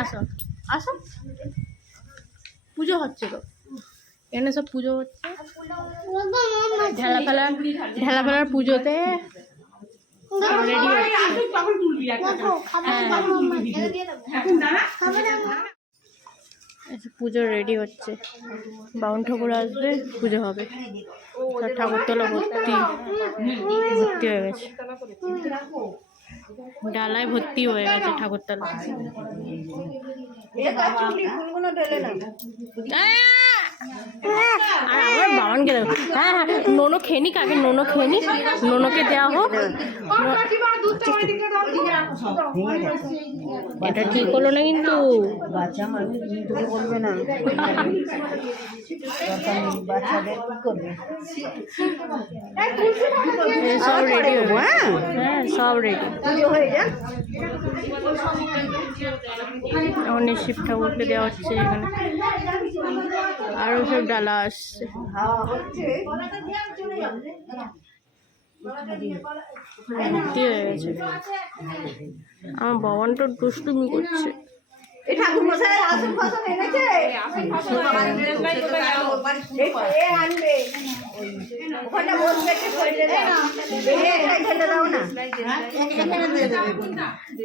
আসো আসো, পুজো হচ্ছে তো, এখানে সব পুজো হচ্ছে। ঢেলা ফেলার পুজোতে রেডি হচ্ছে, পুজো রেডি হচ্ছে। বাউন ঠাকুর আসবে, পুজো হবে। ঠাকুরতলা ভর্তি হয়ে গেছে, ডালায় ভর্তি হয়ে গেছে ঠাকুরতলা। আর আমার বাবানকে দেবো। হ্যাঁ হ্যাঁ, নোনো খেয়ে কাকে নোনো খেয়ে নি, নোনোকে দেওয়া হোক। এটা ঠিক হলো না কিন্তু, বলবে না সব রেডি হবো। হ্যাঁ সব রেডি হয়ে যা। এখন শিব ঠাকুরকে দেওয়া হচ্ছে এখানে, আরো সব ডালা আসছে। ভর্তি হয়ে গেছে। আমার বাবানটা দুষ্টুমি করছে। ঠাকুর মশাই আসন ফাসন এনেছে, আনবে ওখানে বসবে,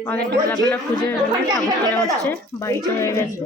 আমাদের ঢেলা ফেলা পুজো এখানে ঠাকুর তোলা হচ্ছে, বাড়িতে হয়ে গেছে।